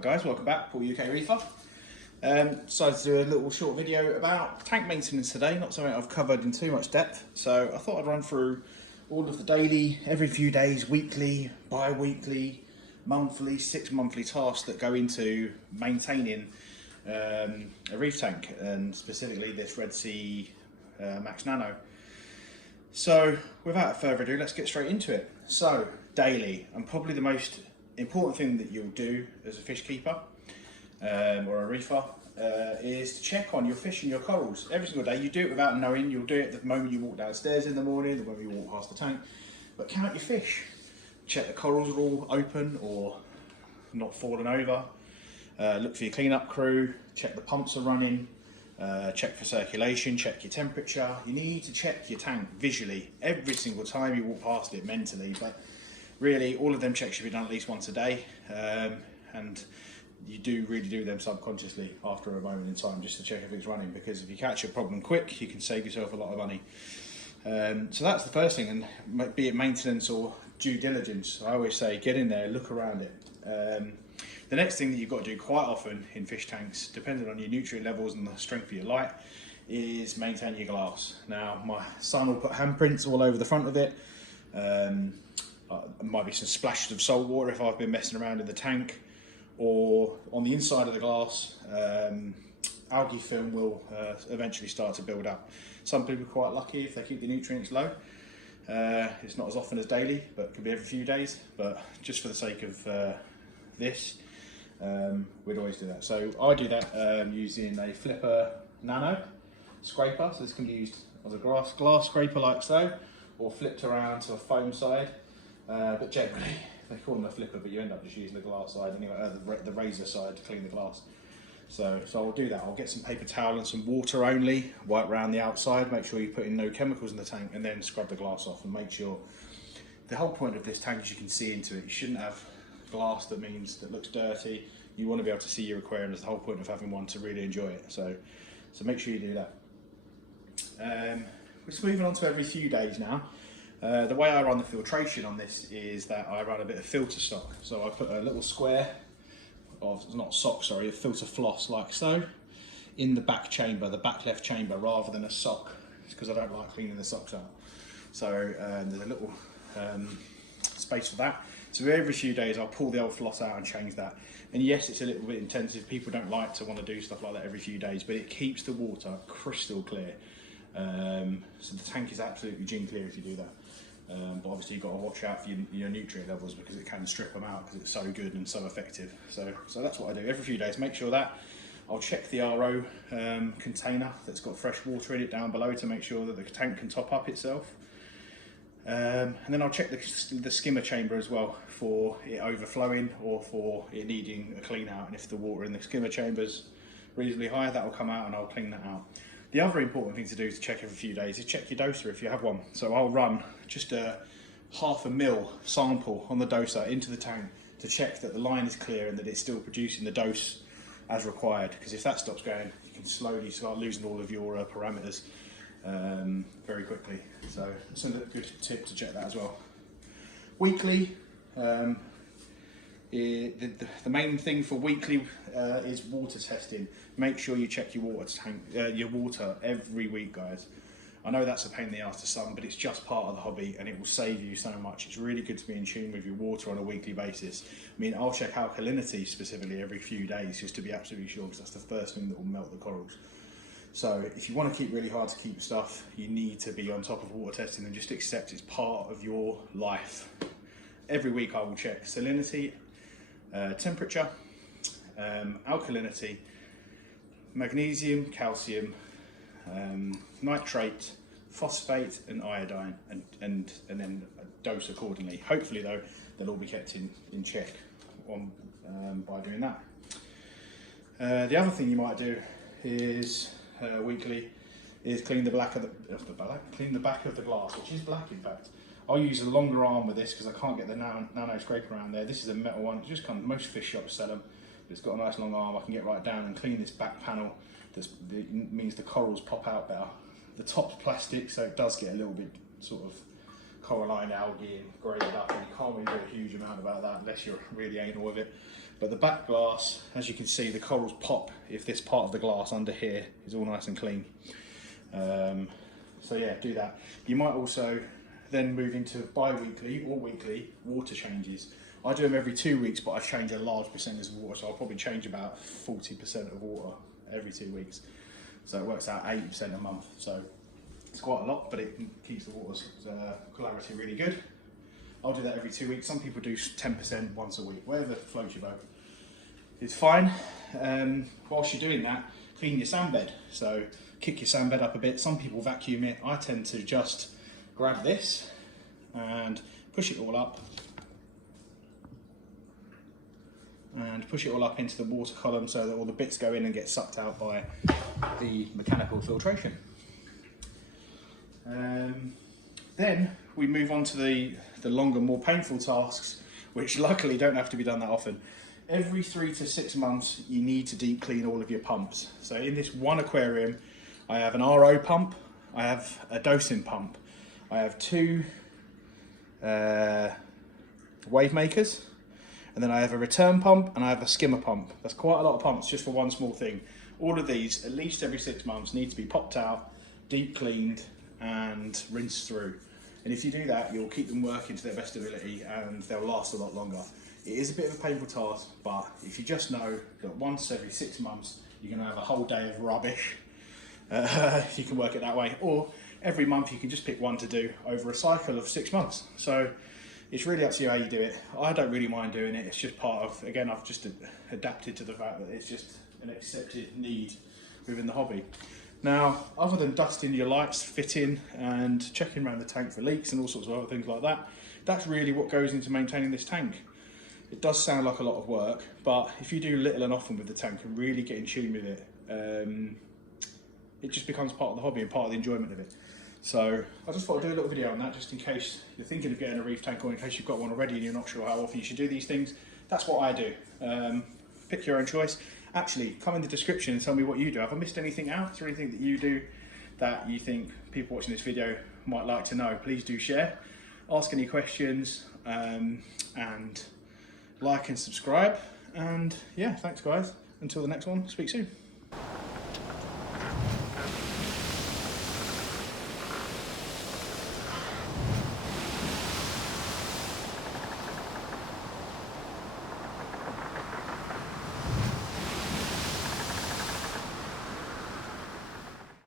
guys, welcome back, Paul UK Reefer. Decided to do a little short video about tank maintenance today, not something I've covered in too much depth. So I thought I'd run through all of the daily, every few days, weekly, bi-weekly, monthly, 6 monthly tasks that go into maintaining a reef tank, and specifically this Red Sea Max Nano. So without further ado, let's get straight into it. So daily, and probably the most important thing that you'll do as a fish keeper or a reefer is to check on your fish and your corals every single day. You do it without knowing. You'll do it the moment you walk downstairs in the morning, the moment you walk past the tank, but count your fish. Check the corals are all open or not falling over. Look for your cleanup crew, check the pumps are running, check for circulation, check your temperature. You need to check your tank visually every single time you walk past it, mentally, but really all of them checks should be done at least once a day, and you do really do them subconsciously after a moment in time, just to check if it's running, because if you catch a problem quick, you can save yourself a lot of money. So that's the first thing, and be it maintenance or due diligence, I always say get in there, look around it. The next thing that you've got to do quite often in fish tanks, depending on your nutrient levels and the strength of your light, is maintain your glass. Now my son will put handprints all over the front of it. Might be some splashes of salt water if I've been messing around in the tank, or on the inside of the glass, algae film will eventually start to build up. Some people are quite lucky if they keep the nutrients low. It's not as often as daily, but it can be every few days. But just for the sake of this, we'd always do that. So I do that using a flipper nano scraper. So this can be used as a glass scraper like so, or flipped around to a foam side. But generally, they call them a flipper, but you end up just using the glass side anyway, the razor side to clean the glass. So I'll do that. I'll get some paper towel and some water only, wipe around the outside, make sure you put in no chemicals in the tank, and then scrub the glass off and make sure. The whole point of this tank is you can see into it. You shouldn't have glass that looks dirty. You want to be able to see your aquarium. That's the whole point of having one, to really enjoy it. So make sure you do that. We're just moving on to every few days now. The way I run the filtration on this is that I run a bit of filter stock. So I put a little square of, not sock, sorry, a filter floss like so, in the back chamber, the back left chamber, rather than a sock, because I don't like cleaning the socks out. So there's a little space for that. So every few days I'll pull the old floss out and change that. And yes, it's a little bit intensive. People don't like to want to do stuff like that every few days, but it keeps the water crystal clear. So the tank is absolutely gin clear if you do that. But obviously you've got to watch out for your nutrient levels, because it can strip them out, because it's so good and so effective. So that's what I do every few days. Make sure that I'll check the RO container that's got fresh water in it down below, to make sure that the tank can top up itself. And then I'll check the skimmer chamber as well, for it overflowing or for it needing a clean out. And if the water in the skimmer chamber is reasonably high, that will come out and I'll clean that out. The other important thing to do to check every few days is check your doser if you have one. So I'll run just a ½ ml sample on the doser into the tank to check that the line is clear and that it's still producing the dose as required. Because if that stops going, you can slowly start losing all of your parameters very quickly. So it's a good tip to check that as well. Weekly, the main thing for weekly is water testing. Make sure you check your water tank, your water every week, guys. I know that's a pain in the ass to some, but it's just part of the hobby, and it will save you so much. It's really good to be in tune with your water on a weekly basis. I mean, I'll check alkalinity specifically every few days, just to be absolutely sure, because that's the first thing that will melt the corals. So if you want to keep really hard to keep stuff, you need to be on top of water testing, and just accept it's part of your life. Every week I will check salinity, temperature, alkalinity, magnesium, calcium, nitrate, phosphate and iodine, and then dose accordingly. Hopefully though, they'll all be kept in check by doing that. The other thing you might do is weekly is clean the back of the glass, which is black in fact. I'll use a longer arm with this because I can't get the nano scraper around there. This is a metal one. It just comes, most fish shops sell them. It's got a nice long arm. I can get right down and clean this back panel. That means the corals pop out better. The top's plastic, so it does get a little bit sort of coralline algae and graded up, and you can't really do a huge amount about that unless you're really anal with it. But the back glass, as you can see, the corals pop if this part of the glass under here is all nice and clean. So yeah, do that. You might also then move into bi-weekly or weekly water changes. I do them every 2 weeks, but I change a large percentage of water, so I'll probably change about 40% of water every 2 weeks. So it works out 80% a month. So it's quite a lot, but it keeps the water's clarity really good. I'll do that every 2 weeks. Some people do 10% once a week, whatever floats your boat. It's fine. Whilst you're doing that, clean your sand bed. So kick your sand bed up a bit. Some people vacuum it. I tend to just grab this and push it all up. And push it all up into the water column so that all the bits go in and get sucked out by the mechanical filtration. Then we move on to the longer, more painful tasks, which luckily don't have to be done that often. Every 3 to 6 months, you need to deep clean all of your pumps. So in this one aquarium, I have an RO pump, I have a dosing pump, I have 2 wave makers, and then I have a return pump and I have a skimmer pump. That's quite a lot of pumps just for one small thing. All of these, at least every 6 months, need to be popped out, deep cleaned, and rinsed through. And if you do that, you'll keep them working to their best ability and they'll last a lot longer. It is a bit of a painful task, but if you just know that once every 6 months, you're gonna have a whole day of rubbish, you can work it that way. Or every month you can just pick one to do over a cycle of 6 months. So it's really up to you how you do it. I don't really mind doing it. It's just part of, again, I've just adapted to the fact that it's just an accepted need within the hobby. Now, other than dusting your lights, fitting and checking around the tank for leaks and all sorts of other things like that, that's really what goes into maintaining this tank. It does sound like a lot of work, but if you do little and often with the tank and really get in tune with it, it just becomes part of the hobby and part of the enjoyment of it. So I just thought I'd do a little video on that, just in case you're thinking of getting a reef tank, or in case you've got one already and you're not sure how often you should do these things. That's what I do. Pick your own choice. Actually, come in the description and tell me what you do. Have I missed anything out? Is there anything that you do that you think people watching this video might like to know? Please do share. Ask any questions, and like and subscribe. And yeah, thanks guys. Until the next one, speak soon.